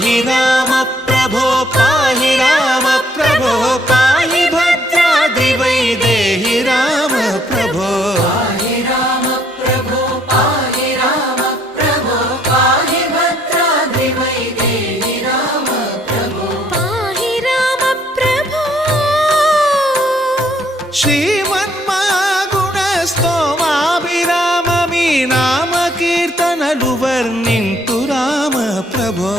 पाहि राम प्रभो पाहि राम प्रभो पाहि भद्राद्रिवैदेहि राम प्रभो पाहि राम प्रभो पाहि राम प्रभो पाहि भद्राद्रिवैदेहि राम प्रभो पाहि राम प्रभो श्रीमन्महागुणस्तोमाभिराम మీ నామ కీర్తనలు వర్ణింతు రామ ప్రభో